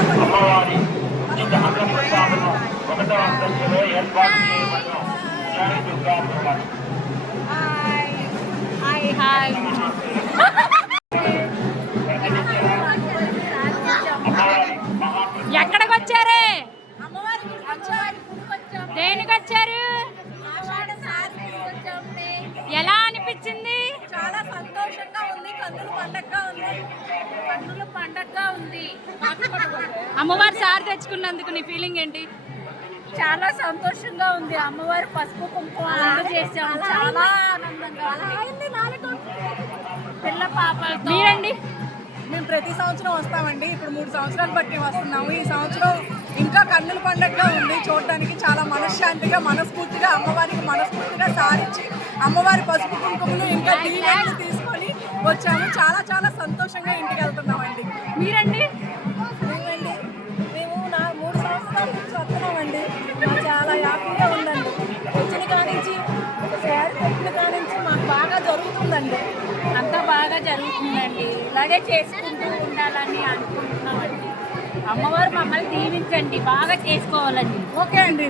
అమ్మవారి నిజహంగ ఉత్సవాలను ఒకటో అంతస్తులో ఏర్పాటు చేయబడిన జై దుర్గా భవన్. ఎక్కడికి వచ్చారు? దేనికి వచ్చారు? ఎలా అనిపించింది? చాలా సంతోషంగా ఉంది. కన్నుల పండగగా ఉంది. అమ్మవారి సారి తెచ్చుకున్నందుకు నీ ఫీలింగ్ ఏంటి? చాలా సంతోషంగా ఉంది. అమ్మవారి పసుపు కుంకుమ అందజేసాం. చాలా ఆనందంగా ఉంది. పిల్ల పాపలతో. మీరండి? మేము ప్రతి సంవత్సరం వస్తామండి. ఇప్పుడు 3 సంవత్సరాలు బట్టి వస్తున్నాము. ఈ సంవత్సరం ఇంకా కన్నుల పండుగగా ఉంది. చూడడానికి చాలా మనశ్శాంతిగా, మనస్ఫూర్తిగా అమ్మవారికి మనస్ఫూర్తిగా సారించి అమ్మవారి పసుపు కుంకుమలు ఇంకా దీవెనలు తీసుకొని వచ్చాము. చాలా చాలా సంతోషంగా ఇంటికి వెళ్తున్నామండి. మీరండి? మేము 3 సంవత్సరాల నుంచి వస్తున్నామండి. మాకు చాలా హ్యాపీగా ఉందండి. వచ్చిన కానించి శారీ పెట్టిన కానించి మాకు బాగా జరుగుతుందండి. అంతా బాగా జరుగుతుందండి. ఇలాగే చేసుకుంటూ ఉండాలని అనుకుంటున్నామండి. అమ్మవారు మమ్మల్ని దీవించండి, బాగా చేసుకోవాలండి. ఓకే అండి.